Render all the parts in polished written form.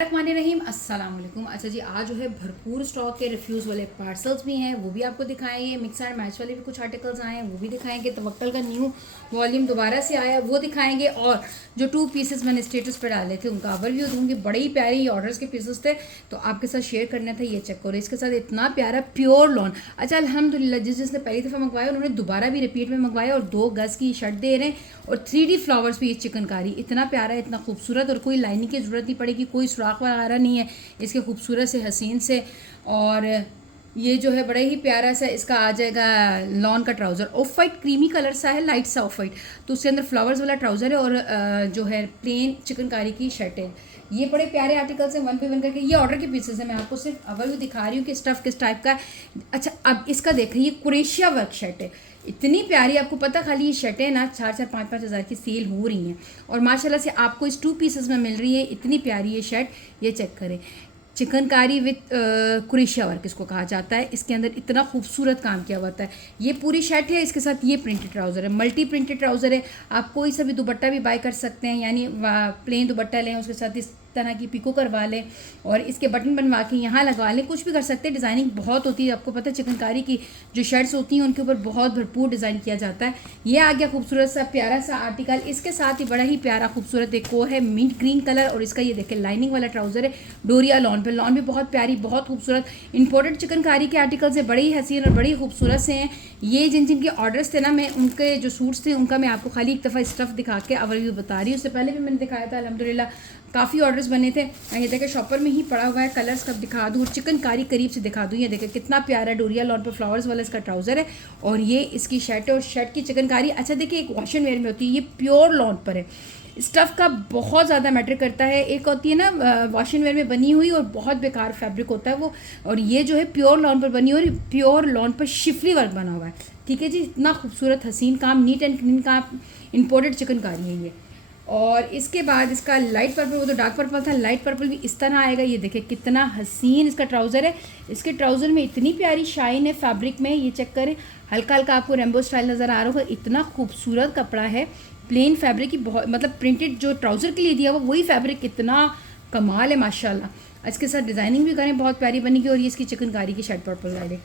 रहीम अस्सलाम वालेकुम। अच्छा जी, आज जो है भरपूर स्टॉक के रिफ्यूज़ वाले पार्सल्स भी हैं, वो भी आपको दिखाएंगे। मिक्स एंड मैच वाले भी कुछ आर्टिकल्स आए हैं, वो भी दिखाएंगे। तवक्कल का न्यू वॉल्यूम दोबारा से आया, वो दिखाएंगे। और जो 2 पीसेस मैंने स्टेटस पर डाले थे उनका ओवरव्यू दूंगी। बड़े ही प्यारे ये ऑर्डर्स के पीसेस थे, तो आपके साथ शेयर करना था। ये चेक करो, इसके साथ इतना प्यारा प्योर लॉन। अच्छा अल्हम्दुलिल्लाह, जिसने पहली दफ़ा मंगवाया उन्होंने दोबारा भी रिपीट में मंगवाया और 2 गज़ की शर्ट दे रहे हैं और 3D फ्लावर्स भी। ये चिकनकारी इतना प्यारा, इतना खूबसूरत, और कोई लाइनिंग की ज़रूरत नहीं पड़ेगी, कोई सुराख वगैरह नहीं है इसके खूबसूरत से हसीन से। और ये जो है बड़ा ही प्यारा सा इसका आ जाएगा लॉन का trouser. Of white creamy colour सा है, लाइट सा ऑफ वाइट, तो उसके अंदर फ्लावर्स वाला ट्राउज़र है और जो है प्लेन चिकनकारी की शर्ट है। ये बड़े प्यारे आर्टिकल्स हैं, 1 पे 1 करके। ये ऑर्डर के पीसेस हैं, मैं आपको सिर्फ अवल दिखा रही हूँ कि स्टफ़ किस टाइप का है। अच्छा, अब इसका देखें, ये कुरेशिया वर्क शर्ट है, इतनी प्यारी। आपको पता खाली ये शर्टें ना 4-4 5-5 हज़ार की सेल हो रही हैं और माशाल्लाह से आपको इस 2 पीसेस में मिल रही है। इतनी प्यारी ये शर्ट, ये चेक करें। चिकनकारी विथ कुरेशिया वर्क इसको कहा जाता है। इसके अंदर इतना खूबसूरत काम किया हुआ है। ये पूरी शर्ट है, इसके साथ ये प्रिंटेड ट्राउज़र है, मल्टी प्रिंटेड ट्राउज़र है। आप कोई सा भी दुपट्टा भी बाय कर सकते हैं, यानी प्लेन दुपट्टा लें, उसके साथ इस तरह की पिको करवा लें और इसके बटन बनवा के यहाँ लगवा लें, कुछ भी कर सकते हैं। डिज़ाइनिंग बहुत होती है, आपको पता है चिकनकारी की जो शर्ट्स होती हैं उनके ऊपर बहुत भरपूर डिज़ाइन किया जाता है। ये आ गया खूबसूरत सा प्यारा सा आर्टिकल। इसके साथ ही बड़ा ही प्यारा खूबसूरत एक वो है मिंट ग्रीन कलर, और इसका ये देखें लाइनिंग वाला ट्राउज़र है। डोरिया लॉन पे, लॉन भी बहुत प्यारी, बहुत खूबसूरत इंपोर्टेड चिकनकारी के आर्टिकल्स है, बड़ी ही हसीन और बड़ी खूबसूरत से हैं। ये जिन जिन के ऑर्डर्स थे ना, मैं उनके जो सूट्स थे उनका मैं आपको खाली एक दफ़ा स्टफ़ दिखा के ओवरव्यू बता रही हूँ। उससे पहले भी मैंने दिखाया था, अल्हम्दुलिल्लाह काफ़ी ऑर्डर्स बने थे। ये देखें शॉपर में ही पड़ा हुआ है, कलर्स कब दिखा दूँ, चिकनकारी करीब से दिखा दूँ। ये देखें कितना प्यारा डोरिया लॉन पर फ्लावर्स वाला इसका ट्राउज़र है और ये इसकी शर्ट है और शर्ट की चिकनकारी। अच्छा देखिए, एक वॉश एंड वेयर में होती है, ये प्योर लॉन पर है। स्टफ़ का बहुत ज़्यादा मैटर करता है। एक होती है ना वॉश एंड वेयर में बनी हुई और बहुत बेकार फैब्रिक होता है वो, और ये जो है प्योर लॉन पर बनी हुई और प्योर लॉन पर शिफली वर्क बना हुआ है। ठीक है जी, इतना खूबसूरत हसीन काम, नीट एंड क्लीन काम, इंपोर्टेड चिकनकारी है ये। और इसके बाद इसका लाइट पर्पल, वो तो डार्क पर्पल था, लाइट पर्पल भी इस तरह आएगा। ये देखें कितना हसीन इसका ट्राउज़र है। इसके ट्राउज़र में इतनी प्यारी शाइन है फैब्रिक में, ये चेक करें। हल्का हल्का आपको रेम्बो स्टाइल नज़र आ रहा होगा, इतना खूबसूरत कपड़ा है। प्लेन फैब्रिक की बहुत, मतलब प्रिंटेड जो ट्राउज़र के लिए दिया हुआ वही फैब्रिक, कितना कमाल है माशाल्लाह। इसके साथ डिज़ाइनिंग भी करें, बहुत प्यारी बनेगी। और ये इसकी चिकनकारी की शर्ट पर्पल वाले,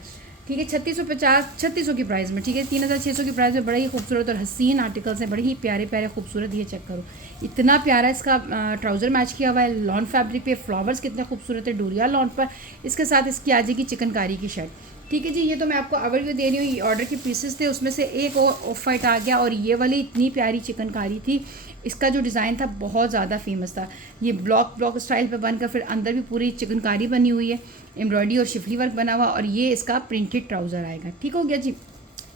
ठीक है, 3650 की प्राइस में, ठीक है, 3600 की प्राइस में। बड़े ही खूबसूरत और हसीन आर्टिकल्स हैं, बड़े ही प्यारे प्यारे खूबसूरत। ये चेक करो, इतना प्यारा इसका ट्राउज़र मैच किया हुआ है लॉन फैब्रिक पे। फ्लावर्स कितने खूबसूरत है डोरिया लॉन पर। इसके साथ इसकी आ जाएगी चिकनकारी की शर्ट। ठीक है जी, ये तो मैं आपको ओवरव्यू दे रही हूँ। ये ऑर्डर के पीसेस थे, उसमें से एक ऑफ वाइट आ गया और ये वाली इतनी प्यारी चिकनकारी थी। इसका जो डिज़ाइन था बहुत ज़्यादा फेमस था। ये ब्लॉक स्टाइल पे बनकर फिर अंदर भी पूरी चिकनकारी बनी हुई है, एम्ब्रॉयडरी और शिफली वर्क बना हुआ, और ये इसका प्रिंटेड ट्राउज़र आएगा। ठीक हो गया जी।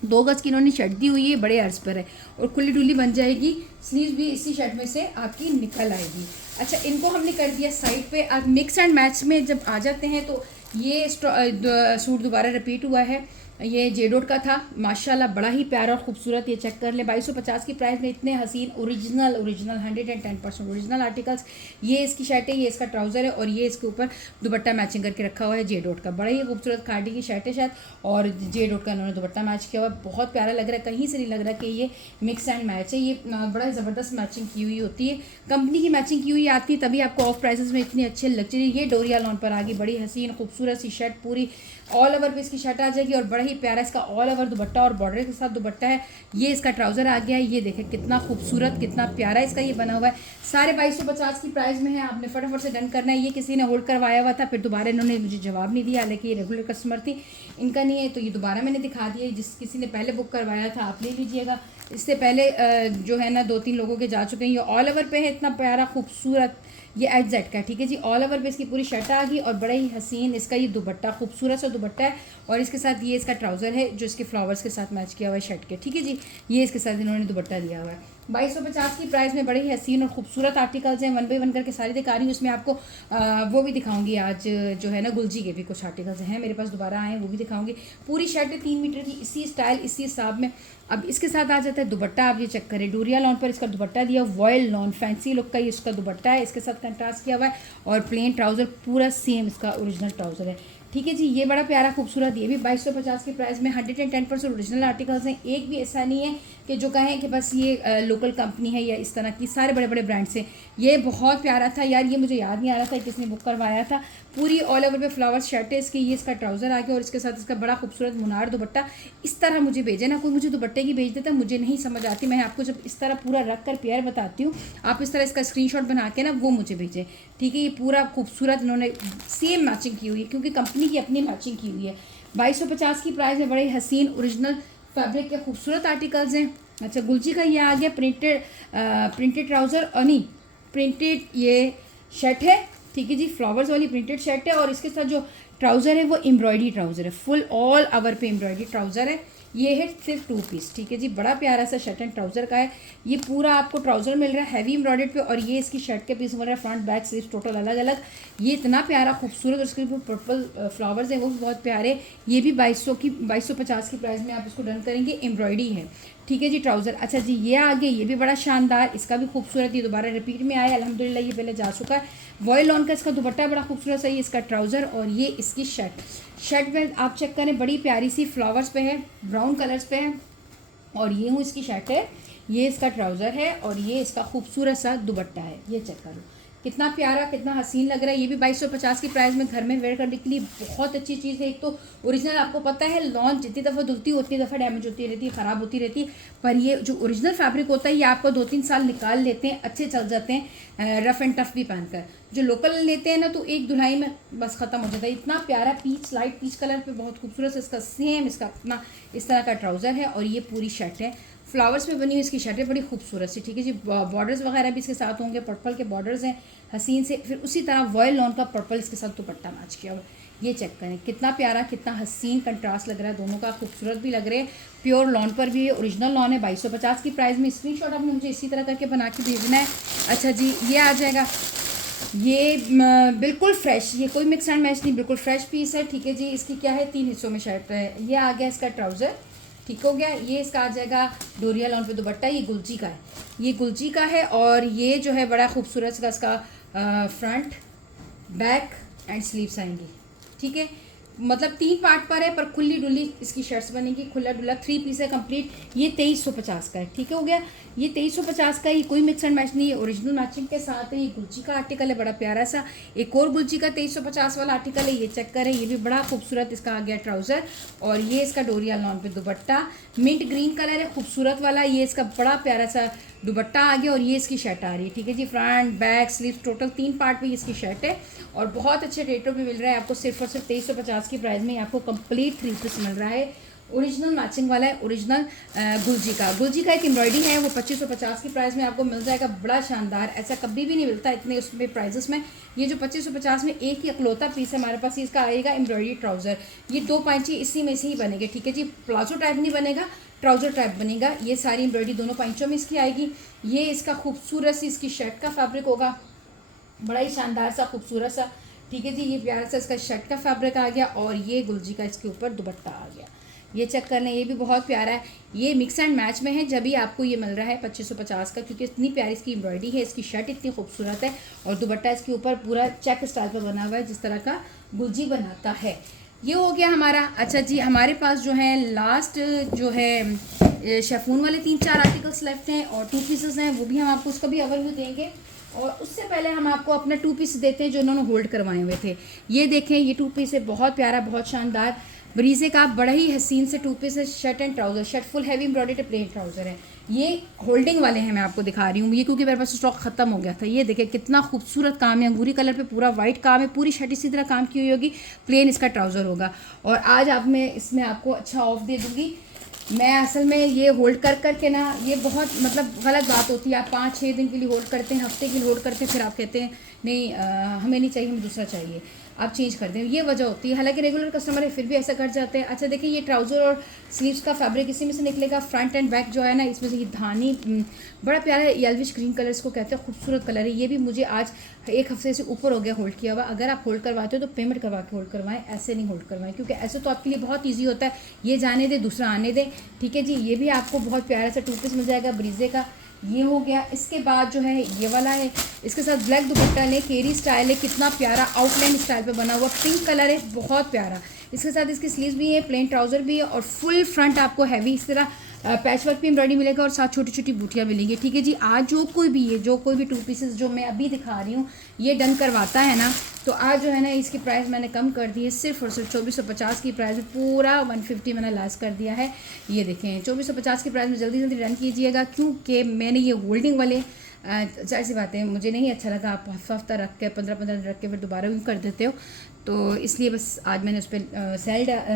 2 गज़ की इन्होंने शर्ट दी हुई है, बड़े अर्ज पर है और खुली डुली बन जाएगी। स्लीव्स भी इसी शर्ट में से आपकी निकल आएगी। अच्छा, इनको हमने कर दिया साइड पे। अब मिक्स एंड मैच में जब आ जाते हैं तो ये सूट दोबारा रिपीट हुआ है। ये जेडोट का था, माशाल्लाह बड़ा ही प्यारा और खूबसूरत। ये चेक कर ले, 2250 की प्राइस में इतने हसीन ओरिजिनल 110% ओरिजिनल आर्टिकल्स। ये इसकी शर्ट है, ये इसका ट्राउज़र है और ये इसके ऊपर दुपट्टा मैचिंग करके रखा हुआ है जेडोट का। बड़ा ही खूबसूरत खाडी की शर्ट है शायद, और जेडोट का इन्होंने दुपट्टा मैच किया हुआ है। बहुत प्यारा लग रहा है, कहीं से नहीं लग रहा कि ये मिक्स एंड मैच है। ये बड़ा ज़बरदस्त मैचिंग की हुई होती है, कंपनी की मैचिंग की हुई आती है, तभी आपको ऑफ प्राइसेस में इतनी अच्छी लग्जरी। ये डोरिया लॉन पर आ गई, बड़ी हसीन खूबसूरत सी शर्ट, पूरी ऑल ओवर पे इसकी शर्ट आ जाएगी और बड़ा ही प्यारा इसका ऑल ओवर दुपट्टा और बॉर्डर के साथ दुपट्टा है। ये इसका ट्राउज़र आ गया है। ये देखें कितना खूबसूरत, कितना प्यारा इसका ये बना हुआ है। सारे 2250 की प्राइस में है। आपने फटाफट से डन करना है। ये किसी ने होल्ड करवाया हुआ था, फिर दोबारा इन्होंने मुझे जवाब नहीं दिया, हालांकि ये रेगुलर कस्टमर थी, इनका नहीं है, तो ये दोबारा मैंने दिखा दिया। जिस किसी ने पहले बुक करवाया था आप ले लीजिएगा। इससे पहले जो है ना 2-3 लोगों के जा चुके हैं। ये ऑल ओवर पे है, इतना प्यारा खूबसूरत, ये एच जेड का, ठीक है जी। ऑल ओवर पे इसकी पूरी शर्ट आ गई और बड़ा ही हसीन इसका ये दुपट्टा, खूबसूरत सा दुपट्टा है, और इसके साथ ये इसका ट्राउज़र है जो इसके फ्लावर्स के साथ मैच किया हुआ है शर्ट के। ठीक है जी, ये इसके साथ इन्होंने दुपट्टा दिया हुआ है। 2250 की प्राइस में बड़े ही हसीन और खूबसूरत आर्टिकल्स हैं। 1 बाय 1 करके सारी दिखा रही हूँ। उसमें आपको वो भी दिखाऊंगी आज, जो है ना गुलजी के भी कुछ आर्टिकल्स हैं मेरे पास, दोबारा आए, वो भी दिखाऊंगी। पूरी शर्ट है 3 मीटर की, इसी स्टाइल इसी हिसाब में। अब इसके साथ आ जाता है दुपट्टा। आप ये चेक करें, डोरिया लॉन पर इसका दुपट्टा दिया, वॉयल लॉन फैंसी लुक का ये इसका दुपट्टा है, इसके साथ कंट्रास्ट किया हुआ है, और प्लेन ट्राउज़र पूरा सेम इसका ओरिजिनल ट्राउज़र है। ठीक है जी, ये बड़ा प्यारा खूबसूरत, ये भी 2250 की प्राइस में 110% ओरिजिनल आर्टिकल्स हैं। एक भी ऐसा नहीं है कि जो कहें कि बस ये लोकल कंपनी है या इस तरह की, सारे बड़े बड़े ब्रांड से। ये बहुत प्यारा था यार, ये मुझे याद नहीं आ रहा था किसने बुक करवाया था। पूरी ऑल ओवर पे फ्लावर शर्ट है इसकी, ये इसका ट्राउज़र आ गया और इसके साथ इसका बड़ा खूबसूरत मुनार दुपट्टा। इस तरह मुझे भेजे ना, कोई मुझे दुपट्टे की भेज देता, मुझे नहीं समझ आती। मैं आपको जब इस तरह पूरा रख कर पेयर बताती हूँ, आप इस तरह इसका स्क्रीनशॉट बना के ना वो मुझे भेजें, ठीक है। ये पूरा खूबसूरत इन्होंने सेम मैचिंग की हुई है, क्योंकि कंपनी की अपनी मैचिंग की हुई है। 2250 की प्राइस में बड़े हसीन ओरिजिनल फैब्रिक के खूबसूरत आर्टिकल्स हैं। अच्छा, गुलची का ये आ गया प्रिंटेड ट्राउज़र और नहीं प्रिंटेड ये शर्ट है, ठीक है जी। फ्लावर्स वाली प्रिंटेड शर्ट है और इसके साथ जो ट्राउज़र है वो एम्ब्रॉयडरी ट्राउज़र है, फुल ऑल ओवर पे एम्ब्रॉयडरी ट्राउज़र है। ये है सिर्फ 2 पीस, ठीक है जी। बड़ा प्यारा सा शर्ट एंड ट्राउज़र का है। ये पूरा आपको ट्राउज़र मिल रहा है हैवी एम्ब्रॉयडर्ड पे, और ये इसकी शर्ट के पीस मिल रहा है फ्रंट बैक स्लीव्स टोटल अलग अलग। ये इतना प्यारा खूबसूरत, और इसके ऊपर पर्पल फ्लावर्स हैं वो भी बहुत प्यारे। ये भी 2250 की प्राइस में आप इसको डन करेंगे, एम्ब्रॉयडरी है, ठीक है जी। ट्राउज़र अच्छा जी ये आगे, ये भी बड़ा शानदार, इसका भी खूबसूरत, ये दोबारा रिपीट में आया अल्हम्दुलिल्लाह, ये पहले जा चुका है। वॉयल लॉन का इसका दुपट्टा बड़ा खूबसूरत है, ये इसका ट्राउज़र और ये इसकी शर्ट में आप चेक करें, बड़ी प्यारी सी फ्लावर्स पे है, ब्राउन कलर्स पे है, और ये हूँ इसकी शर्ट है, ये इसका ट्राउज़र है और ये इसका खूबसूरत सा दुपट्टा है। ये चेक करो कितना प्यारा, कितना हसीन लग रहा है। ये भी 2250 की प्राइस में घर में वेयर करने के लिए बहुत अच्छी चीज़ है। एक तो ओरिजिनल, आपको पता है लॉन जितनी दफ़ा धुलती है उतनी दफ़ा डैमेज होती रहती है, ख़राब होती रहती है, पर ये जो ओरिजिनल फैब्रिक होता है ये आपको 2-3 साल निकाल लेते हैं, अच्छे चल जाते हैं रफ़ एंड टफ़ भी पहनकर। जो लोकल लेते हैं ना तो एक धुलाई में बस ख़त्म हो जाता है। इतना प्यारा पीच, लाइट पीच कलर पे बहुत खूबसूरत है इसका, सेम इसका अपना इस तरह का ट्राउज़र है और ये पूरी शर्ट है। फ्लावर्स में बनी हुई इसकी शर्ट है, बड़ी खूबसूरत सी, ठीक है जी। बॉर्डर्स वगैरह भी इसके साथ होंगे, पर्पल के बॉर्डर्स हैं हसीन से, फिर उसी तरह वॉयल लॉन का पर्पल इसके साथ दुपट्टा मैच किया हुआ। ये चेक करें कितना प्यारा, कितना हसीन कंट्रास्ट लग रहा है दोनों का, खूबसूरत भी लग रहे हैं। प्योर लॉन पर भी है, ओरिजिनल लॉन है, 2250 की प्राइस में। स्क्रीनशॉट आपने मुझे इसी तरह करके बना के भेजना है। अच्छा जी ये आ जाएगा, ये बिल्कुल फ्रेश, ये कोई मिक्स एंड मैच नहीं, बिल्कुल फ्रेश पीस है, ठीक है जी। इसकी क्या है 3 हिस्सों में शर्ट है। ये आ गया इसका ट्राउज़र, ठीक हो गया। ये इसका आ जाएगा डोरिया लॉन पे दुपट्टा, ये गुलची का है, ये गुलची का है, और ये जो है बड़ा खूबसूरत का इसका फ्रंट बैक एंड स्लीव्स आएंगी, ठीक है। मतलब 3 पार्ट पर है, पर खुली डुली इसकी शर्ट्स बनेगी, खुला डुला 3 पीस है कंप्लीट। ये 2350 का है, ठीक हो गया। ये 2350 का, ये कोई मिक्स एंड मैच नहीं है, ओरिजिनल मैचिंग के साथ है। ये गुलची का आर्टिकल है, बड़ा प्यारा सा। एक और गुलची का 2350 वाला आर्टिकल है, ये चेक करें, ये भी बड़ा खूबसूरत इसका आ गया ट्राउज़र, और ये इसका डोरिया लॉन पे दुपट्टा, मिंट ग्रीन कलर है खूबसूरत वाला। ये इसका बड़ा प्यारा सा दुपट्टा आ गया और ये इसकी शर्ट आ रही है, ठीक है जी। Front back sleeve total 3 part में इसकी शर्ट है, और बहुत अच्छे रेटों पे मिल रहा है आपको, सिर्फ और सिर्फ 2350 की प्राइस में आपको कंप्लीट 3 पीस मिल रहा है। ओरिजिनल मैचिंग वाला है, ओरिजिनल गुलजी का एक एम्ब्रॉयडरी है, वो 2550 की प्राइस में आपको मिल जाएगा। बड़ा शानदार, ऐसा कभी भी नहीं मिलता इतने उसमें प्राइजेस में। ये जो 2550 में एक ही अकलौता पीस है हमारे पास, इसका आएगा एम्ब्रॉयडरी ट्राउज़र। ये 2 पाइंची इसी में से ही बनेंगे, ठीक है जी। प्लाजो टाइप नहीं बनेगा, ट्राउज़र टाइप बनेगा। ये सारी एम्ब्रॉयडरी दोनों पाइंचों में इसकी आएगी। ये इसका खूबसूरत सी इसकी शर्ट का फैब्रिक होगा, बड़ा ही शानदार सा खूबसूरत सा, ठीक है जी। ये प्यारा सा इसका शर्ट का फैब्रिक आ गया, और ये गुलजी का इसके ऊपर दुपट्टा आ गया। ये चेक कर लें, ये भी बहुत प्यारा है। ये मिक्स एंड मैच में है, जब भी आपको ये मिल रहा है 2550 का, क्योंकि इतनी प्यारी इसकी एम्ब्रॉयडरी है, इसकी शर्ट इतनी खूबसूरत है, और दुपट्टा इसके ऊपर पूरा चेक स्टाइल पर बना हुआ है, जिस तरह का गुलजी बनाता है। ये हो गया हमारा। अच्छा जी हमारे पास जो है लास्ट जो है शेफून वाले 3-4 आर्टिकल्स लेफ्ट हैं, और 2 पीसेस हैं, वो भी हम आपको उसका भी ओवरव्यू देंगे। और उससे पहले हम आपको अपने 2 पीस देते हैं जो उन्होंने होल्ड करवाए हुए थे। ये देखें, ये 2 पीस है, बहुत प्यारा, बहुत शानदार ब्रीजे का, बड़ा ही हसीन से 2 पीस है, shirt and trouser. Shirt full heavy embroidered plane trouser है। ये होल्डिंग वाले हैं, मैं आपको दिखा रही हूँ ये, क्योंकि मेरे पास स्टॉक ख़त्म हो गया था। ये देखें कितना खूबसूरत काम है, अंगूरी कलर पे पूरा वाइट काम है, पूरी शर्ट इसी तरह काम की हुई होगी, प्लेन इसका ट्राउज़र होगा। और आज आप मैं इसमें आपको अच्छा ऑफ दे दूँगी। मैं असल में ये होल्ड कर के ना, ये बहुत मतलब गलत बात होती है। आप 5-6 दिन के लिए होल्ड करते हैं, हफ्ते के लिए होल्ड करते हैं, फिर आप कहते हैं नहीं हमें नहीं चाहिए, हमें दूसरा चाहिए, आप चेंज कर दें, ये वजह होती है। हालांकि रेगुलर कस्टमर है फिर भी ऐसा कर जाते हैं। अच्छा देखिए, ये ट्राउज़र और स्लीव्स का फैब्रिक इसी में से निकलेगा। फ्रंट एंड बैक जो है ना, इसमें से ये धानी बड़ा प्यारा येल्विश ग्रीन कलर इसको कहते हैं, खूबसूरत कलर है। ये भी मुझे आज 1 हफ्ते से ऊपर हो गया होल्ड किया हुआ। अगर आप होल्ड करवाते हो तो पेमेंट करवा के होल्ड करवाएं, ऐसे नहीं होल्ड करवाएं, क्योंकि ऐसे तो आपके लिए बहुत ईजी होता है, ये जाने दें दूसरा आने दें, ठीक है जी। ये भी आपको बहुत प्यारा सा 2 पीस मिल जाएगा ब्रीजे का। ये हो गया। इसके बाद जो है ये वाला है, इसके साथ ब्लैक दुपट्टा है, केरी स्टाइल है, कितना प्यारा आउटलाइन स्टाइल पे बना हुआ, पिंक कलर है, बहुत प्यारा। इसके साथ इसकी स्लीव्स भी है, प्लेन ट्राउज़र भी है, और फुल फ्रंट आपको हैवी इस तरह पैच वर्क पे एम्ब्रॉयडरी मिलेगा और साथ छोटी छोटी बूटियाँ मिलेंगी। ठीक है जी। आज जो कोई भी 2 पीसेस जो मैं अभी दिखा रही हूँ ये डन करवाता है ना, तो आज जो है ना इसकी प्राइस मैंने कम कर दी है, सिर्फ और सिर्फ 2450 की प्राइस में पूरा 150 मैंने लास कर दिया है। ये देखें 2450 की प्राइस में जल्दी जल्दी डन कीजिएगा, क्योंकि मैंने ये होल्डिंग वाले जाहिर सी बात है मुझे नहीं अच्छा लगा, आप हफ्ता रख के 15 दिन रख के फिर दोबारा भी कर देते हो, तो इसलिए बस आज मैंने उस पर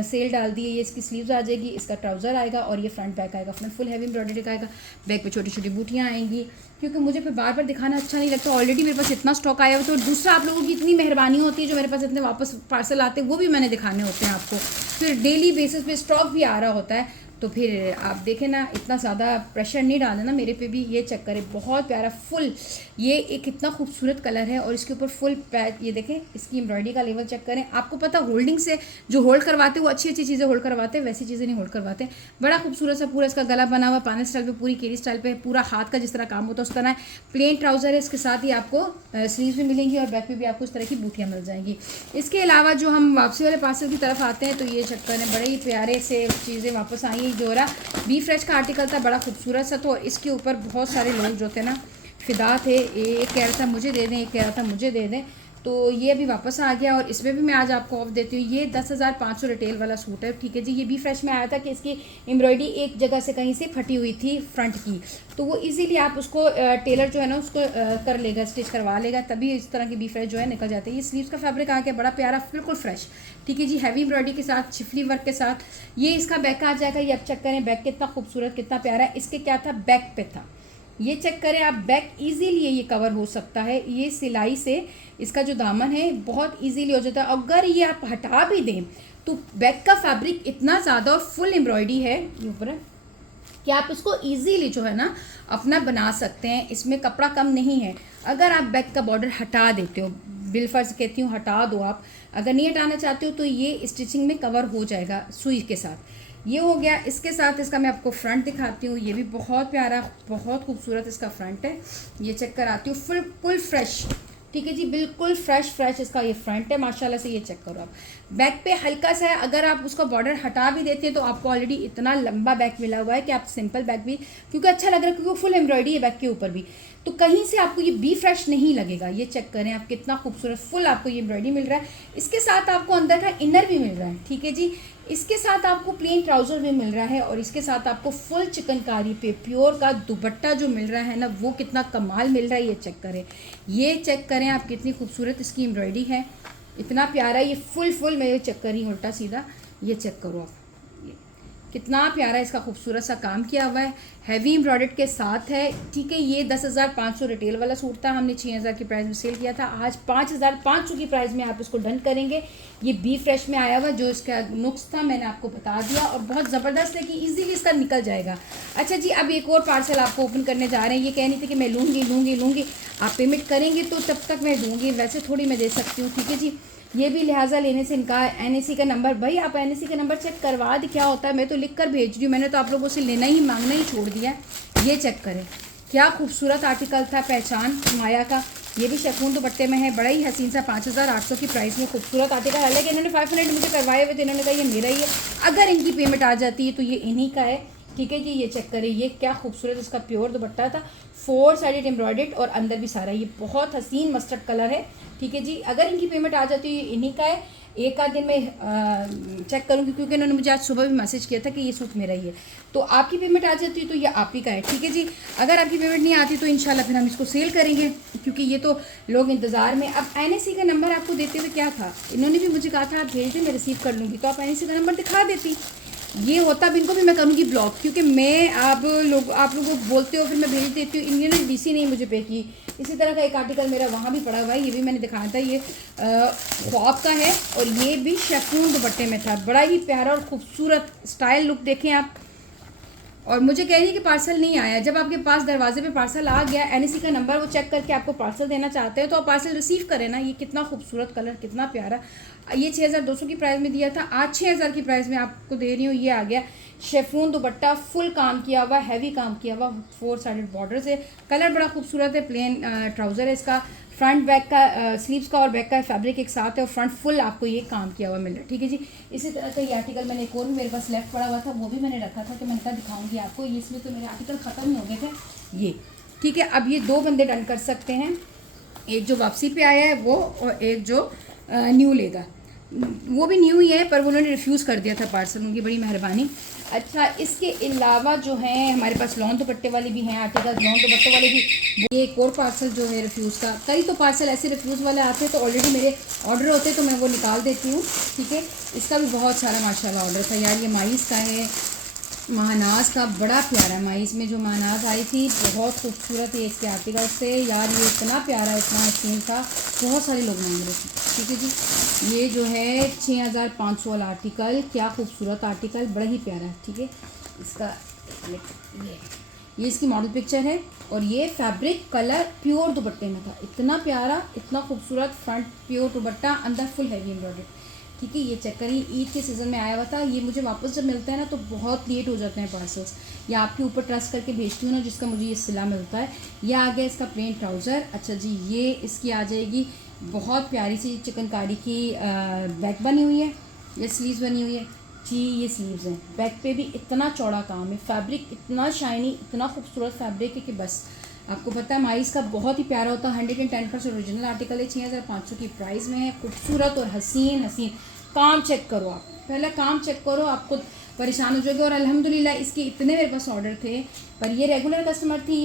सेल डाल दी है। ये इसकी स्लीव्स आ जाएगी, इसका ट्राउज़र आएगा और ये फ्रंट बैक आएगा। फ्रंट फुल हैवी एम्ब्रॉयडरी का आएगा, बैक पे छोटी छोटी बूटियाँ आएंगी, क्योंकि मुझे फिर बार बार दिखाना अच्छा नहीं लगता। ऑलरेडी मेरे पास इतना स्टॉक आया हुआ, तो दूसरा आप लोगों की इतनी मेहरबानी होती है जो मेरे पास इतने वापस पार्सल आते हैं वो भी मैंने दिखाने होते हैं आपको, फिर डेली बेसिस पे स्टॉक भी आ रहा होता है, तो फिर आप देखें ना इतना ज़्यादा प्रेशर नहीं डालना ना मेरे पे भी। ये चेक करें, बहुत प्यारा फुल, ये एक इतना खूबसूरत कलर है और इसके ऊपर फुल पैच, ये देखें इसकी एम्ब्रॉयडरी का लेवल चेक करें। आपको पता होल्डिंग से जो होल्ड करवाते हैं वो अच्छी अच्छी चीज़ें होल्ड करवाते हैं, वैसी चीज़ें नहीं होल्ड करवाते। बड़ा खूबसूरत सा पूरा इसका गला बना हुआ पानी स्टाइल पे, पूरी केरी स्टाइल पे, पूरा हाथ का जिस तरह काम होता है उस तरह है। प्लेन ट्राउज़र है, इसके साथ ही आपको स्लीव्स भी मिलेंगी और बैक पे भी आपको इस तरह की बूटियाँ मिल जाएंगी। इसके अलावा जो हम वापसी वाले पार्सल की तरफ आते हैं, तो ये चेक करें, बड़े ही प्यारे से चीज़ें वापस आई है। जोरा बी फ्रेश का आर्टिकल था, बड़ा खूबसूरत सा, तो इसके ऊपर बहुत सारे लोग जो थे ना फिदा थे, एक कह रहा था मुझे दे दें, एक कह रहा था मुझे दे दें, तो ये अभी वापस आ गया और इसमें भी मैं आज आपको ऑफ देती हूँ। ये 10,500 रिटेल वाला सूट है। ठीक है जी। ये बी फ्रेश में आया था कि इसकी एम्ब्रॉयडरी एक जगह से कहीं से फटी हुई थी फ्रंट की, तो वो इजीली आप उसको टेलर जो है ना उसको कर लेगा, स्टिच करवा लेगा, तभी इस तरह की बी फ्रेश जो है निकल जाती है। ये स्लीव्स का फैब्रिक आ गया बड़ा प्यारा, बिल्कुल फ्रेश। ठीक है जी। हैवी एम्ब्रॉयडरी के साथ, छिफली वर्क के साथ ये इसका बैक आ जाएगा। ये आप चेक करें बैक कितना खूबसूरत, कितना प्यारा है। इसके क्या था, बैक पे था, ये चेक करें आप, बैक इजीली ये कवर हो सकता है। ये सिलाई से इसका जो दामन है बहुत इजीली हो जाता है। अगर ये आप हटा भी दें तो बैक का फैब्रिक इतना ज़्यादा और फुल एम्ब्रॉयडरी है ऊपर कि आप इसको इजीली जो है ना अपना बना सकते हैं, इसमें कपड़ा कम नहीं है। अगर आप बैक का बॉर्डर हटा देते हो, बिलफर्ज कहती हूँ हटा दो आप, अगर नहीं हटाना चाहते हो तो ये स्टिचिंग में कवर हो जाएगा सुई के साथ। ये हो गया। इसके साथ इसका मैं आपको फ्रंट दिखाती हूँ, ये भी बहुत प्यारा बहुत खूबसूरत इसका फ्रंट है। ये चेक कराती हूँ, फुल फ्रेश। ठीक है जी, बिल्कुल फ्रेश इसका ये फ्रंट है माशाल्लाह से। ये चेक करो आप, बैक पे हल्का सा है, अगर आप उसका बॉर्डर हटा भी देते हैं तो आपको ऑलरेडी इतना लंबा बैक मिला हुआ है कि आप सिंपल बैक भी, क्योंकि अच्छा लग रहा है, क्योंकि फुल एम्ब्रॉयडरी है बैक के ऊपर भी, तो कहीं से आपको ये बी फ्रेश नहीं लगेगा। ये चेक करें आप, कितना खूबसूरत फुल आपको ये एम्ब्रॉयडरी मिल रहा है। इसके साथ आपको अंदर का इनर भी मिल रहा है। ठीक है जी। इसके साथ आपको प्लेन ट्राउज़र भी मिल रहा है और इसके साथ आपको फुल चिकनकारी पे प्योर का दुपट्टा जो मिल रहा है ना, वो कितना कमाल मिल रहा है। ये चेक करें, ये चेक करें आप, कितनी खूबसूरत इसकी एम्ब्रॉयडरी है, इतना प्यारा। ये फुल मैं ये चेक कर रही हूँ उल्टा सीधा, ये चेक करो आप, कितना प्यारा इसका खूबसूरत सा काम किया हुआ है, हैवी एम्ब्रॉयडर्ड के साथ है। ठीक है। ये 10,500 रिटेल वाला सूट था, हमने 6,000 की प्राइस में सेल किया था। आज 5,500 की प्राइस में आप इसको डन करेंगे। ये बी फ्रेश में आया हुआ, जो इसका नुक्स था मैंने आपको बता दिया, और बहुत ज़बरदस्त है कि इजीली इसका निकल जाएगा। अच्छा जी, अब एक और पार्सल आपको ओपन करने जा रहे हैं। ये कहनी थी कि मैं लूँगी, आप पेमेंट करेंगे तो तब तक मैं दूँगी, वैसे थोड़ी मैं दे सकती हूँ। ठीक है जी। ये भी लिहाजा लेने से इनका, एनएसी का नंबर, भाई आप एनएसी का नंबर चेक करवा दी, क्या होता है, मैं तो लिख कर भेज रही हूँ, मैंने तो आप लोगों से लेना ही मांगना ही छोड़ दिया है। ये चेक करें, क्या खूबसूरत आर्टिकल था, पहचान माया का। ये भी शिफॉन दुपट्टे में है, बड़ा ही हसीन सा, 5,800 की प्राइस में खूबसूरत आर्टिकल। हालांकि इन्होंने 500 मुझे करवाए हुए थे, इन्होंने कहा ये मेरा ही है, अगर इनकी पेमेंट आ जाती है तो ये इन्हीं का है। ठीक है जी। ये चेक करें, ये क्या खूबसूरत इसका प्योर दुपट्टा था, 4 साइडेड एम्ब्रॉयडर्ड और अंदर भी सारा, ये बहुत हसीन मस्टर्ड कलर है। ठीक है जी। अगर इनकी पेमेंट आ जाती है, इन्हीं का है। एक आध दिन में चेक करूँगी, क्योंकि इन्होंने मुझे आज सुबह भी मैसेज किया था कि ये सूट मेरा ही है, तो आपकी पेमेंट आ जाती है तो ये आप ही का है। ठीक है जी। अगर आपकी पेमेंट नहीं आती तो इंशाल्लाह फिर हम इसको सेल करेंगे, क्योंकि ये तो लोग इंतज़ार में। अब एनएसी का नंबर आपको देते हुए क्या था, इन्होंने भी मुझे कहा था आप भेज दें, मैं रिसीव कर लूँगी, तो आप एनएसी का नंबर दिखा देती, ये होता। अब इनको भी मैं करूँगी ब्लॉक, क्योंकि मैं आप लोग बोलते हो फिर मैं भेज देती हूँ, इन्होंने डीसी नहीं मुझे पे की। इसी तरह का एक आर्टिकल मेरा वहाँ भी पड़ा हुआ है, ये भी मैंने दिखाया था, ये ख्वाब का है और ये भी शिफॉन दुपट्टे में था, बड़ा ही प्यारा और खूबसूरत स्टाइल लुक देखें आप। और मुझे कह रही है कि पार्सल नहीं आया। जब आपके पास दरवाजे पे पार्सल आ गया, एनएसी का नंबर वो चेक करके आपको पार्सल देना चाहते हो तो आप पार्सल रिसीव करें ना। ये कितना खूबसूरत कलर, कितना प्यारा। ये 6,200 की प्राइस में दिया था, आज 6,000 की प्राइस में आपको दे रही हूँ। ये आ गया शिफॉन दुपट्टा, फुल काम किया हुआ, हैवी काम किया हुआ, 4 साइडेड बॉर्डर से, कलर बड़ा खूबसूरत है। प्लेन ट्राउज़र है इसका, फ्रंट बैक का स्लीव्स का और बैक का फैब्रिक एक साथ है और फ्रंट फुल आपको ये काम किया हुआ मिल रहा है। ठीक है जी। इसी तरह का ये आर्टिकल मैंने एक और भी मेरे पास लेफ्ट पड़ा हुआ था, वो भी मैंने रखा था कि मैंने कहा दिखाऊंगी आपको। ये इसमें तो मेरे आर्टिकल ख़त्म ही हो गए थे ये। ठीक है, अब ये 2 बंदे डन कर सकते हैं, एक जो वापसी पे आया है वो और एक जो न्यू लेगा। वो भी न्यू ही है पर उन्होंने रिफ्यूज़ कर दिया था पार्सल, उनकी बड़ी मेहरबानी। अच्छा, इसके अलावा जो है हमारे पास लॉन दुपट्टे वाले भी हैं आर्टिकल, लॉन दुपट्टे वाले भी। ये एक और पार्सल जो है रिफ्यूज़ का, कई तो पार्सल ऐसे रिफ्यूज़ वाले आते हैं तो ऑलरेडी मेरे ऑर्डर होते तो मैं वो निकाल देती हूँ। ठीक है, इसका भी बहुत सारा माशाल्लाह ऑर्डर था यार। ये माइस का है, महानाज का, बड़ा प्यारा माइस में जो महानाज आई थी बहुत खूबसूरत है इसके आर्टिकल से यार। ये इतना प्यारा, इतना हसीन था, बहुत सारे लोग मांग रहे थे। ठीक है जी, ये जो है 6500 वाला आर्टिकल, क्या खूबसूरत आर्टिकल, बड़ा ही प्यारा है। ठीक है, इसका ये इसकी मॉडल पिक्चर है और ये फैब्रिक कलर प्योर दुपट्टे में था, इतना प्यारा, इतना खूबसूरत। फ्रंट प्योर दुपट्टा, अंदर फुल हैवी एम्ब्रॉयडरी। ठीक है, ये चेक करिए, ईद के सीज़न में आया हुआ था। ये मुझे वापस जब मिलता है ना तो बहुत लेट हो जाते हैं पार्सल्स, या आपके ऊपर ट्रस्ट करके भेजती हूँ ना जिसका मुझे ये सिला मिलता है। ये आ गया इसका प्लेन ट्राउज़र। अच्छा जी, ये इसकी आ जाएगी बहुत प्यारी सी चिकनकारी की बैक बनी हुई है, ये स्लीव्स बनी हुई है जी, ये स्लीव्स हैं। बैक पे भी इतना चौड़ा काम है, फैब्रिक इतना शाइनी, इतना खूबसूरत फैब्रिक है कि बस आपको पता है माइस का बहुत ही प्यारा होता है। 110% ओरिजिनल आर्टिकल है, 6500 की प्राइस में है। खूबसूरत और हसीन हसीन काम चेक करो, आप पहले काम चेक करो, आपको परेशान हो जाओगे। और अल्हम्दुलिल्लाह इसके इतने मेरे पास ऑर्डर थे, पर ये रेगुलर कस्टमर थी,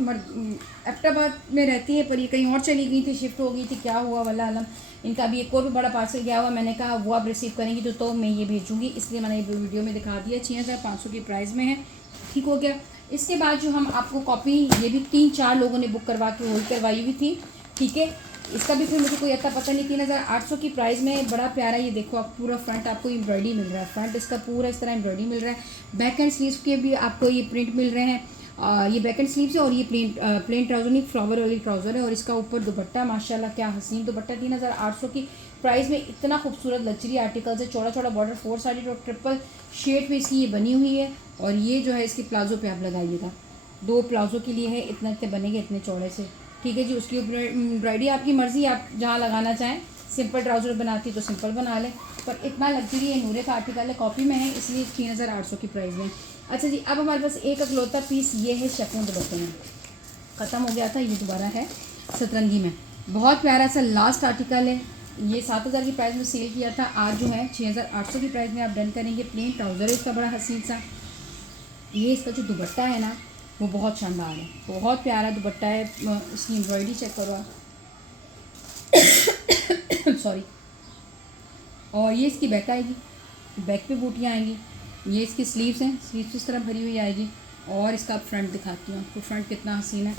एबटाबाद में रहती है पर ये कहीं और चली गई थी, शिफ्ट हो गई थी, क्या हुआ वल्लाह आलम। इनका भी एक और भी बड़ा पार्सल गया हुआ, मैंने कहा वो आप रिसीव करेंगी तो मैं ये भेजूँगी, इसलिए मैंने ये वीडियो में दिखा दिया। 6500 की प्राइस में है। ठीक हो गया। इसके बाद जो हम आपको कॉपी, ये भी 3-4 लोगों ने बुक करवा के होल्ड करवाई हुई थी। ठीक है, इसका भी फिर मुझे कोई इतना पता नहीं। 3800 की प्राइस में बड़ा प्यारा, ये देखो आप पूरा फ्रंट आपको एम्ब्रॉयडरी मिल रहा है, फ्रंट इसका पूरा इस तरह एम्ब्रॉयडरी मिल रहा है। बैक एंड स्लीव्स के भी आपको ये प्रिंट मिल रहे हैं, ये बैक एंड स्लीव्स है और ये प्लेन ट्राउज़र नहीं, फ्लावर वाली ट्राउज़र है। और इसका ऊपर दुपट्टा, माशाल्लाह क्या हसीन दुपट्टा। 3800 की प्राइस में इतना खूबसूरत लग्जरी आर्टिकल्स है, चौड़ा चौड़ा बॉर्डर, 4 साइडेड और ट्रिपल शेड पे इसकी ये बनी हुई है। और ये जो है इसके प्लाजो पे आप लगाइएगा, 2 प्लाजो के लिए है, इतने इतने बनेंगे, इतने चौड़े से। ठीक है जी, उसकी एम्ब्रॉयडरी आपकी मर्ज़ी, आप जहाँ लगाना चाहें। सिंपल ट्राउज़र बनाती तो सिंपल बना लें, पर इतना लग्जरी है, नूरे का आर्टिकल है, कॉपी में है, इसलिए 3800 की प्राइस में। अच्छा जी, अब हमारे पास एक अकलौता पीस ये है शिफॉन दुपट्टे में, ख़त्म हो गया था, ये दोबारा है सतरंगी में, बहुत प्यारा सा लास्ट आर्टिकल है। ये 7000 की प्राइस में सेल किया था, आज जो है 6800 की प्राइस में आप डन करेंगे। प्लेन ट्राउज़र है इसका, बड़ा हसीन सा। ये इसका जो दुपट्टा है ना वो बहुत शानदार है, बहुत प्यारा दुपट्टा है। इसकी एम्ब्रॉयडरी चेक करो आप सॉरी। और ये इसकी बैक आएगी, बैक पे बूटियाँ आएंगी। ये इसकी स्लीव्स हैं, स्लीव्स इस तरह भरी हुई आएगी। और इसका फ्रंट दिखाती हूँ आपको, फ्रंट कितना हसीन है,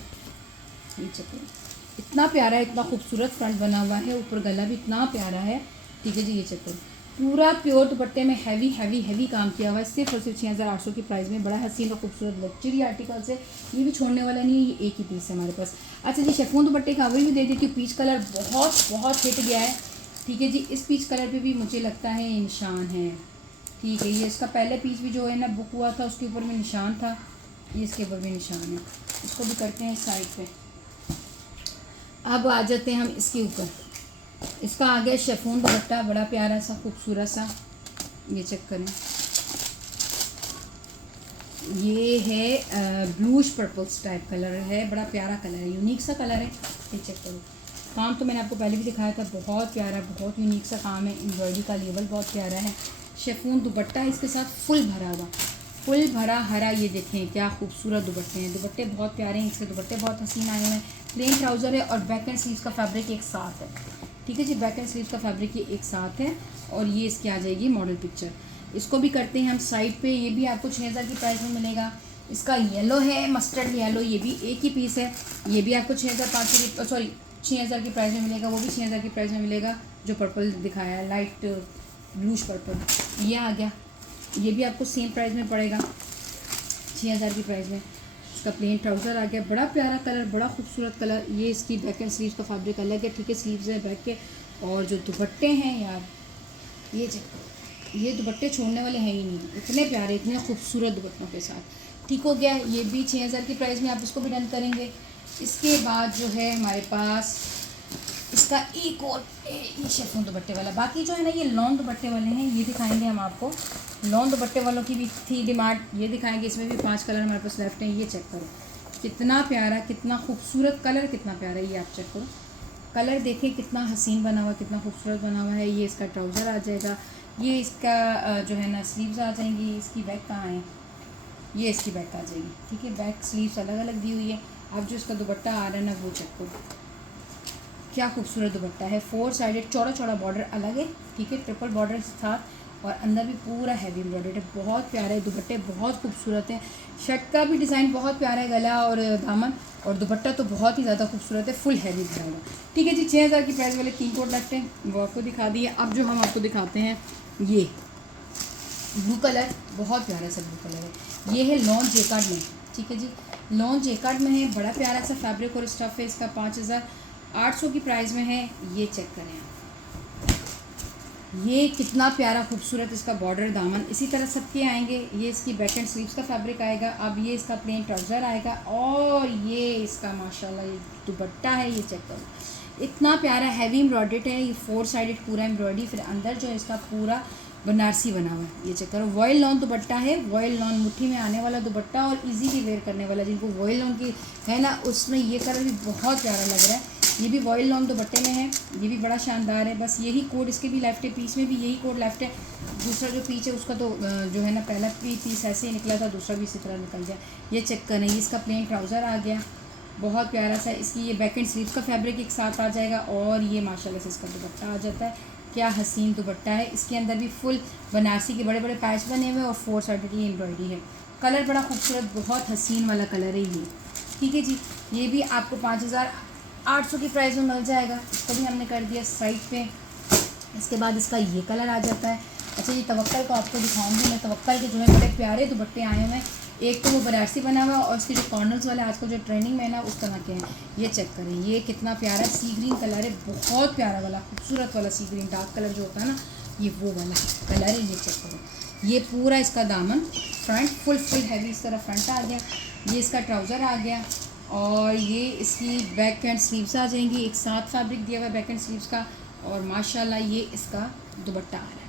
ये चेक करो, इतना प्यारा है, इतना खूबसूरत फ्रंट बना हुआ है, ऊपर गला भी इतना प्यारा है। ठीक है जी, ये चेक करो, पूरा प्योर दुपट्टे में हैवी हैवी हैवी काम किया हुआ है, सिर्फ और सिर्फ 6800 की प्राइस में। बड़ा हसीन और खूबसूरत लग्जरी आर्टिकल्स है, ये भी छोड़ने वाला नहीं है, ये एक ही पीस है हमारे पास। अच्छा जी, शिफॉन दुपट्टे का भी दे देती हूँ। पीच कलर बहुत बहुत हिट गया है। ठीक है जी, इस पीच कलर पे भी मुझे लगता है निशान है। ठीक है, ये इसका पहले पीस भी जो है ना बुक हुआ था, उसके ऊपर में निशान था, ये इसके ऊपर भी निशान है। इसको भी करते हैं साइड पे। अब आ जाते हैं हम इसके ऊपर, इसका आ गया शिफॉन दुपट्टा, बड़ा प्यारा सा खूबसूरत सा, ये चेक करें, ये है ब्लूश पर्पल्स टाइप कलर है, बड़ा प्यारा कलर है, यूनिक सा कलर है। ये चेक करो, काम तो मैंने आपको पहले भी दिखाया था, बहुत प्यारा, बहुत यूनिक सा काम है। एम्ब्रॉयडरी का लेवल बहुत प्यारा है। शिफॉन दुपट्टा इसके साथ फुल भरा हुआ, फुल भरा हरा, ये देखें क्या खूबसूरत दुपट्टे हैं। दुपट्टे बहुत प्यारे हैं, इसके दुपट्टे बहुत हसीन आए हैं। प्लेन ट्राउज़र है और बैक एंड स्लीव्स का फैब्रिक एक साथ है। ठीक है जी, बैक एंड स्लीव्स का फैब्रिक ये एक साथ है। और ये इसकी आ जाएगी मॉडल पिक्चर। इसको भी करते हैं हम साइड पे, ये भी आपको 6000 की प्राइस में मिलेगा। इसका येलो है, मस्टर्ड येलो, ये भी एक ही पीस है, ये भी आपको 6500 की, सॉरी 6000 की प्राइस में मिलेगा। वो भी 6000 की प्राइस में मिलेगा। जो पर्पल दिखाया है, लाइट ब्लूश पर्पल, ये आ गया, ये भी आपको सेम प्राइस में पड़ेगा, 6000 की प्राइस में। इसका प्लेन ट्राउज़र आ गया, बड़ा प्यारा कलर, बड़ा खूबसूरत कलर। ये इसकी बैक एंड स्लीव्स का फैब्रिक अलग है। ठीक है, स्लीव्स है बैक के। और जो दुपट्टे हैं यार, ये चेक, ये दुपट्टे छोड़ने वाले हैं ही नहीं, इतने प्यारे, इतने खूबसूरत दुपट्टों के साथ। ठीक हो गया, ये भी 6000 की प्राइस में आप इसको भी डन करेंगे। इसके बाद जो है हमारे पास इसका एक और ये शिफॉन दुपट्टे वाला, बाकी जो है ना ये लॉन दुपट्टे वाले हैं, ये दिखाएंगे हम आपको। लॉन दुपट्टे वालों की भी थी डिमांड, ये दिखाएंगे। इसमें भी 5 कलर हमारे पास लेफ्ट हैं। ये चेक करो कितना प्यारा, कितना खूबसूरत कलर, कितना प्यारा। ये आप चेक करो कलर, देखें कितना हसीन बना हुआ, कितना खूबसूरत बना हुआ है। ये इसका ट्राउज़र आ जाएगा, ये इसका जो है ना स्लीव्स आ जाएंगी। इसकी बैक कहाँ है, ये इसकी बैक आ जाएगी, ठीक है। बैक स्लीव्स अलग अलग दी हुई है। अब जो इसका दुपट्टा आ रहा है ना वो चेक करो, क्या खूबसूरत दुपट्टा है। 4 साइडेड चौड़ा चौड़ा बॉर्डर अलग है, ठीक है, ट्रिपल बॉर्डर के साथ, और अंदर भी पूरा हैवी एम्ब्रॉयडर्ड है। बहुत प्यारे दुपट्टे, बहुत खूबसूरत हैं। शर्ट का भी डिज़ाइन बहुत प्यारा है, गला और दामन, और दुपट्टा तो बहुत ही ज़्यादा खूबसूरत है, फुल हैवी बनाएगा, ठीक है जी। 6000 की प्राइस वाले 3 कोट लगते हैं, वो आपको दिखा दिए। अब जो हम आपको दिखाते हैं ये ब्लू कलर, बहुत प्यारा सा ब्लू कलर है। ये है लॉन जेकार्ड में, ठीक है जी, लॉन जेकार्ड में है। बड़ा प्यारा सा फैब्रिक और स्टफ़ है इसका। 5800 की प्राइस में है। ये चेक करें आप, ये कितना प्यारा खूबसूरत इसका बॉर्डर, दामन इसी तरह सबके आएंगे। ये इसकी बैक एंड स्लीव्स का फैब्रिक आएगा। अब ये इसका प्लेन ट्राउज़र आएगा, और ये इसका माशाल्लाह ये दुपट्टा है। ये चेक करो इतना प्यारा हैवी एम्ब्रॉयडर्ड है। ये 4 साइडेड पूरा एम्ब्रॉयडरी, फिर अंदर जो है इसका पूरा बनारसी बना हुआ है। ये चेक करो, वॉयल लॉन दुपट्टा है। वॉयल लॉन मुट्ठी में आने वाला दुपट्टा, और इजीली वेयर करने वाला। जिनको वॉयल लॉन की है ना, उसमें ये कलर भी बहुत प्यारा लग रहा है। ये भी वॉयल लॉन दुपट्टे में है, ये भी बड़ा शानदार है। बस यही कोड इसके भी लेफ्ट है, पीस में भी यही कोड लेफ्ट है। दूसरा जो पीस है उसका तो जो है ना पहला पीस ऐसे ही निकला था, दूसरा भी इसी तरह निकल जाए। ये चेक करें, ये इसका प्लेन ट्राउज़र आ गया, बहुत प्यारा सा। इसकी ये बैक एंड स्लीव्स का फैब्रिक एक साथ आ जाएगा, और ये माशाल्लाह से इसका दुपट्टा आ जाता है। क्या हसीन दुपट्टा है। इसके अंदर भी फुल बनारसी के बड़े बड़े पैच बने हुए, और 4 साइडेड ये एम्ब्रॉयडरी है। कलर बड़ा खूबसूरत, बहुत हसीन वाला कलर है ये, ठीक है जी। ये भी आपको 5800 की प्राइस में मिल जाएगा। इसको भी हमने कर दिया साइड पे। इसके बाद इसका ये कलर आ जाता है। अच्छा, ये तवक्कल को आपको दिखाऊंगी मैं। तवक्कल के जो है बड़े प्यारे दुपट्टे आए हुए हैं। एक तो वो बनारसी बना हुआ है, और इसके जो कॉर्नर्स वाले आजकल जो ट्रेंडिंग में है ना उस तरह के हैं। ये चेक करें, ये कितना प्यारा सी ग्रीन कलर है, बहुत प्यारा वाला खूबसूरत वाला सी ग्रीन, डार्क कलर जो होता है ना, ये वो वाला कलर है। ये चेक करो, ये पूरा इसका दामन फ्रंट फुल हैवी इस तरह फ्रंट आ गया। ये इसका ट्राउज़र आ गया, और ये इसकी बैक एंड स्लीव्स आ जाएंगी। एक साथ फैब्रिक दिया हुआ है बैक एंड स्लीव्स का, और माशाल्लाह ये इसका दुपट्टा आ रहा है।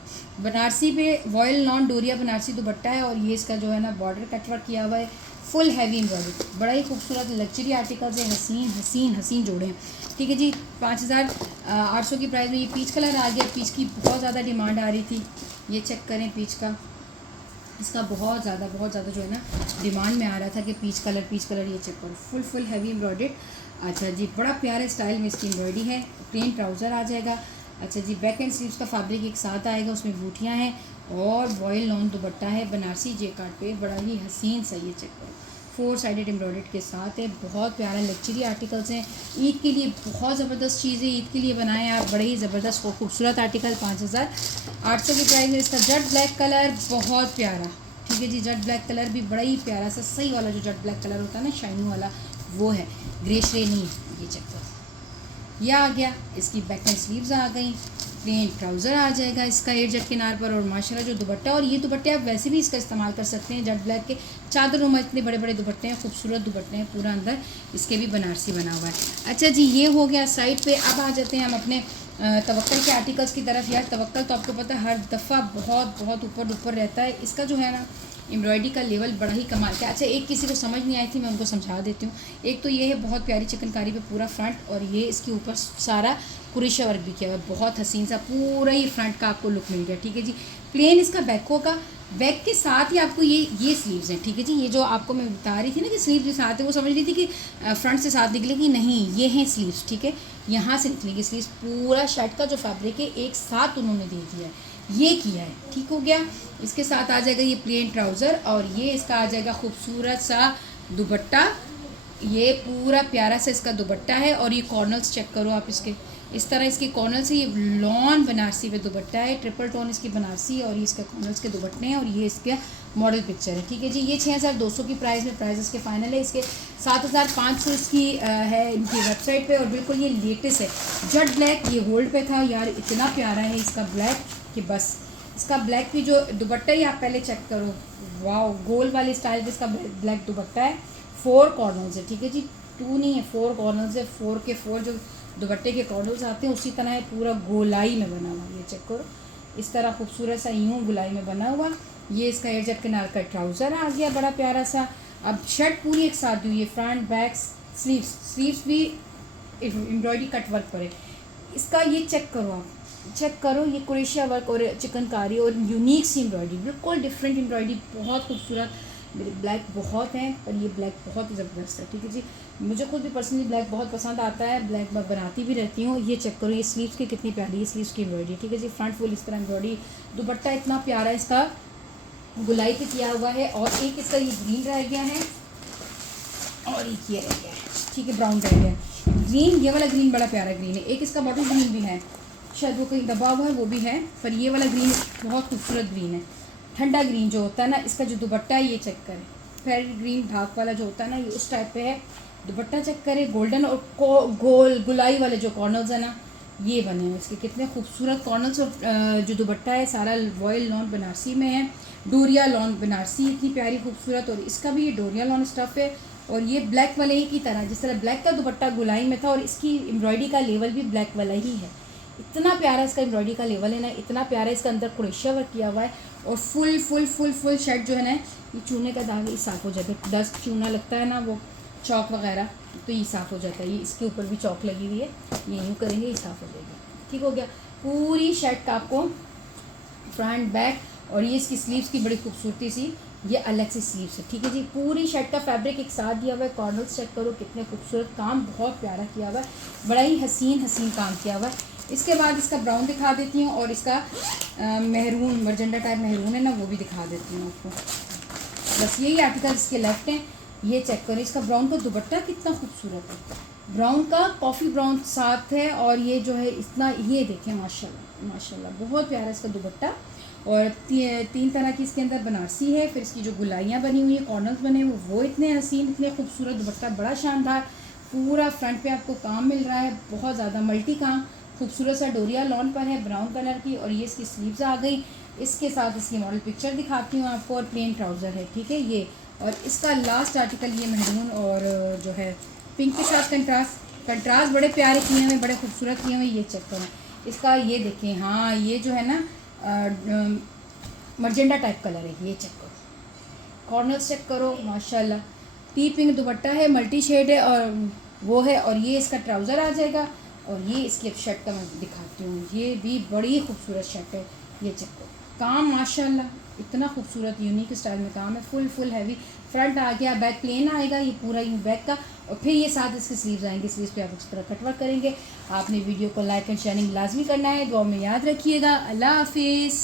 बनारसी पे वॉयल नॉन डोरिया बनारसी दुपट्टा है, और ये इसका जो है ना बॉर्डर कटवर्क किया हुआ है, फुल हैवी एम्ब्रॉयडरी, बड़ा ही खूबसूरत लग्जरी आर्टिकल्स है। हसीन हसीन हसीन जोड़े हैं, ठीक है जी। 5800 की प्राइस में ये पीच कलर आ गया। पीच की बहुत ज़्यादा डिमांड आ रही थी, ये चेक करें पीच का, इसका बहुत ज़्यादा जो है ना डिमांड में आ रहा था कि पीच कलर। ये चेक करो, फुल हैवी एम्ब्रॉयडर्ड। अच्छा जी, बड़ा प्यारे स्टाइल में इसकी एम्ब्रॉयडरी है। प्लेन ट्राउज़र आ जाएगा। अच्छा जी, बैक एंड स्लीव्स का फैब्रिक एक साथ आएगा, उसमें बूटियाँ हैं, और वॉयल लॉन दुपट्टा है बनारसी जेकार्ड पे, बड़ा ही हसीन सा। ये चेक करो, 4 साइडेड एम्ब्रॉयडर्ड के साथ है। बहुत प्यारा लग्जरी आर्टिकल्स हैं, ईद के लिए बहुत ज़बरदस्त चीज़ें ईद के लिए बनाएं आप, बड़े ही ज़बरदस्त और खूबसूरत आर्टिकल। 5800 की प्राइस में इसका जेट ब्लैक कलर, बहुत प्यारा, ठीक है जी। जेट ब्लैक कलर भी बड़ा ही प्यारा सा, सही वाला जो जेट ब्लैक कलर होता है ना शाइनिंग वाला, वो है, ग्रे श्रे नहीं है। ये चेक करो, यह आ गया। इसकी बैक एंड स्लीव्स आ गई। प्लेन ट्राउज़र आ जाएगा इसका एयर किनार पर, और माशाल्लाह जो दुपट्टा, और ये दुपट्टे आप वैसे भी इसका इस्तेमाल कर सकते हैं। जेट ब्लैक के चादरों में इतने बड़े बड़े दुपट्टे हैं, खूबसूरत दुपट्टे हैं, पूरा अंदर इसके भी बनारसी बना हुआ है। अच्छा जी, ये हो गया साइड पे। अब आ जाते हैं हम अपने तवक्कल के आर्टिकल्स की तरफ। यार तवक्कल तो आपको पता है हर दफ़ा बहुत ऊपर रहता है। इसका जो है ना एम्ब्रॉयडरी का लेवल बड़ा ही कमाल का। अच्छा, एक किसी को समझ नहीं आई थी, मैं उनको समझा देती हूँ। एक तो ये है बहुत प्यारी चिकनकारी पे पूरा फ्रंट, और ये इसके ऊपर सारा कुरेशा वर्क भी किया हुआ है, बहुत हसीन सा, पूरा ही फ्रंट का आपको लुक मिल गया, ठीक है जी। प्लेन इसका बैक का, बैक के साथ ही आपको ये स्लीव्स हैं, ठीक है जी। ये जो आपको मैं बता रही थी ना कि स्लीव के साथ है, वो समझ रही थी कि फ्रंट से साथ निकलेगी, नहीं, ये हैं स्लीव्स, ठीक है, यहाँ से निकलेगी स्लीव्स। पूरा शर्ट का जो फैब्रिक है एक साथ उन्होंने दे दिया है, ये किया है, ठीक हो गया। इसके साथ आ जाएगा ये प्लेन ट्राउज़र, और ये इसका आ जाएगा खूबसूरत सा दुपट्टा। ये पूरा प्यारा सा इसका दुपट्टा है, और ये कॉर्नर्स चेक करो आप इसके, इस तरह इसकी कॉर्नर से। ये लॉन बनारसी पे दुपट्टा है, ट्रिपल टोन इसकी बनारसी, और ये इसके कॉर्नर्स के दुपट्टे हैं, और ये इसके मॉडल पिक्चर है, ठीक है जी। ये 6200 की प्राइस में प्राइस इसके फाइनल है। इसके 7500 इसकी है इनकी वेबसाइट पे, और बिल्कुल ये लेटेस्ट है। जेट ब्लैक ये होल्ड पे था यार, इतना प्यारा है इसका ब्लैक कि बस। इसका ब्लैक की जो दुपट्टा ही आप पहले चेक करो, वाह, गोल वाले स्टाइल पे इसका ब्लैक दुपट्टा है, 4 कॉर्नर्स है, ठीक है जी। 2 नहीं है 4 कॉर्नर्स है, 4 के 4 जो दुपट्टे के कॉर्नर्स आते हैं उसी तरह है, पूरा गोलाई में बना हुआ। ये चेक करो, इस तरह खूबसूरत सा यूँ गोलाई में बना हुआ। ये इसका एयरजेट किनार का ट्राउज़र आ गया बड़ा प्यारा सा। अब शर्ट पूरी एक साथ हुई है, फ्रंट बैक स्लीव्स भी एम्ब्रॉयडरी कट वर्क पर है। इसका ये चेक करो, आप चेक करो, ये क्रोशिया वर्क और चिकनकारी और यूनिक सी एम्ब्रॉयडरी, बिल्कुल डिफरेंट एम्ब्रॉयडरी, बहुत खूबसूरत। मेरे ब्लैक बहुत हैं पर ये ब्लैक बहुत ही ज़बरदस्त है, ठीक है जी। मुझे खुद भी पर्सनली ब्लैक बहुत पसंद आता है, ब्लैक मैं बनाती भी रहती हूँ। ये चेक करो, ये स्लीव्स की कितनी प्यारी है, स्लीव्स की एम्ब्रॉयडरी, ठीक है जी। फ्रंट फुल इस तरह एम्ब्रॉयडरी, दुपट्टा इतना प्यारा इसका गुलाई पे किया हुआ है। और एक इसका ये ग्रीन रह गया है और एक ये रह गया है, ठीक है, ब्राउन रह गया है। ग्रीन, ये वाला ग्रीन बड़ा प्यारा ग्रीन है। एक इसका बॉटल ग्रीन भी है, शायद वो कहीं दबा हुआ है, वो भी है, पर ये वाला ग्रीन बहुत खूबसूरत ग्रीन है। ठंडा ग्रीन जो होता है ना, इसका जो दुपट्टा है ये चेक करें, फेरी ग्रीन भाग वाला जो होता है ना, ये उस टाइप पे है। दुपट्टा चेक करें, गोल्डन और गोल गुलाई वाले जो कॉर्नर्स है ना, ये बने हैं इसके, कितने खूबसूरत कॉर्नर्स। और जो दुपट्टा है सारा रॉयल लॉन बनारसी में है, डोरिया लॉन बनारसी इतनी प्यारी खूबसूरत। और इसका भी ये डोरिया लॉन स्टफ़ है। और ये ब्लैक वाले ही की तरह, जिस तरह ब्लैक का दुपट्टा गुलाई में था, और इसकी एम्ब्रॉयडरी का लेवल भी ब्लैक वाला ही है। इतना प्यारा इसका एम्ब्रॉयडरी का लेवल है ना, इतना प्यारा इसका अंदर क्रोशिया वर्क किया हुआ है। और full full full full shirt जो है ना, ये चूने का दाग ही साफ़ हो जाता है, डस्ट चूना लगता है ना, वो चौक वगैरह, तो ये साफ़ हो जाता है। ये इसके ऊपर भी चौक लगी हुई है, ये यूँ करेंगे ये साफ़ हो जाएगी, ठीक हो गया। पूरी शर्ट का आपको फ्रंट बैक, और ये इसकी स्लीव्स की बड़ी खूबसूरती सी ये अलग से स्लीव्स है, ठीक है जी। पूरी शर्ट का फैब्रिक एक साथ दिया हुआ है। कॉर्नर्स चेक करो कितने खूबसूरत, काम बहुत प्यारा किया हुआ है, बड़ा ही हसीन काम किया हुआ है। इसके बाद इसका ब्राउन दिखा देती हूँ, और इसका मेहरून मर्जेंडा टाइप मेहरून है ना, वो भी दिखा देती हूँ आपको। बस यही आर्टिकल इसके लेफ्ट हैं। ये चेक करो, इसका ब्राउन का दुपट्टा कितना खूबसूरत है, ब्राउन का कॉफ़ी ब्राउन साथ है। और ये जो है इतना, ये देखें माशाल्लाह माशाल्लाह, बहुत प्यारा इसका दुपट्टा। और 3 तरह की इसके अंदर बनारसी है। फिर इसकी जो गुलाइयाँ बनी हुई है, कॉर्नर्स बने हुए, वो इतने हसीन, इतने खूबसूरत, दुपट्टा बड़ा शानदार, पूरा फ्रंट पे आपको काम मिल रहा है, बहुत ज़्यादा मल्टी काम, खूबसूरत सा डोरिया लॉन पर है ब्राउन कलर की। और ये इसकी स्लीव्स आ गई। इसके साथ इसकी मॉडल पिक्चर दिखाती हूँ आपको, और प्लेन ट्राउज़र है, ठीक है ये। और इसका लास्ट आर्टिकल ये मेहरून और जो है पिंक के साथ कंट्रास्ट बड़े प्यारे किए हुए, बड़े खूबसूरत किए हुए। ये चेक करें, इसका ये देखें, हाँ ये जो है ना मर्जेंडा टाइप कलर है, ये चेक करो, कॉर्नर्स चेक करो माशाल्लाह। टी पिंक दुपट्टा है, मल्टी शेड है, और वो है। और ये इसका ट्राउज़र आ जाएगा। और ये इसकी अब शर्ट का मैं दिखाती हूँ, ये भी बड़ी खूबसूरत शर्ट है, ये चेक करो, काम माशाल्लाह इतना खूबसूरत यूनिक स्टाइल में काम है। फुल हैवी फ्रंट आ गया, बैक प्लेन आएगा, ये पूरा यूँ बैक का। और फिर ये साथ इसके स्लीव्स आएंगे, स्लीव्स पे आप इस तरह कटवर्क करेंगे। आपने वीडियो को लाइक एंड शेयरिंग लाजमी करना है, दुआ में याद रखिएगा। अल्लाह हाफिज़।